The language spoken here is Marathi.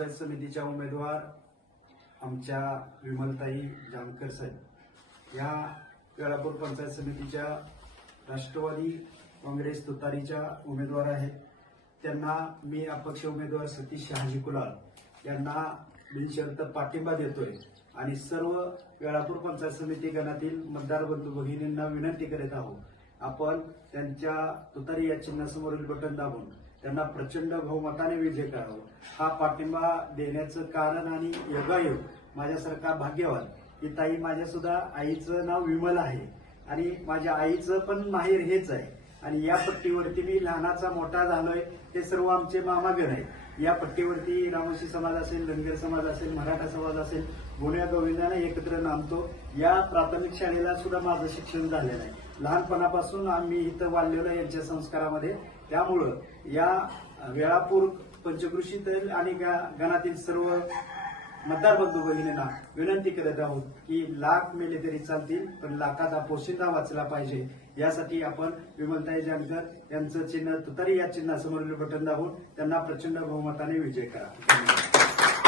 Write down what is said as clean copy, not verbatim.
पंचायत समितीच्या उमेदवार आमच्या विमलताई जानकर साहेब या वेळापूर पंचायत समितीच्या राष्ट्रवादी काँग्रेस तुतारीच्या उमेदवार आहेत। त्यांना मी अपक्ष उमेदवार सतीश शहाजी कुलाल यांना बिनशर्त पाठिंबा देतोय आणि सर्व वेळापूर पंचायत समिती गणातील मतदार बंधू भगिनींना विनंती करीत आहोत, आपण त्यांच्या तुतारी या चिन्हासमोरील बटन दाबून त्यांना प्रचंड बहुमताने विजय करावा। हा पाठिंबा देण्याचं कारण आणि योगायोग माझ्यासारखा भाग्यवान की ताई, माझ्या सुद्धा आईचं नाव विमल आहे आणि माझ्या आईचं पण माहेर हेच आहे आणि या पट्टीवरती मी लहानाचा मोठा झालोय। ते सर्व आमचे मामागण आहेत। या पट्टीवरती रामोशी समाज असेल, धनगर समाज असेल, मराठा समाज असेल, गुण्या गोविंदाने एकत्र नांदतो। या प्राथमिक शाळेला सुद्धा माझं शिक्षण झालेलं आहे। लहानपणापासून आम्ही इथं वाढलेलो यांच्या संस्कारामध्ये। त्यामुळं या वेळापूर पंचकृषीतील आणि गणातील सर्व मतदार बंधू भगिनींना विनंती करत आहोत की लाख मेले तरी चालतील, पण लाखाचा पोशिंदा वाचला पाहिजे। यासाठी आपण विमलताई जानकर यांचं चिन्ह तुतारी या चिन्हासमोरील बटन दाबून त्यांना प्रचंड बहुमताने विजय करा।